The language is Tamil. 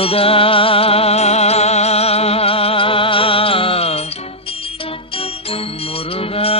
yoga muruga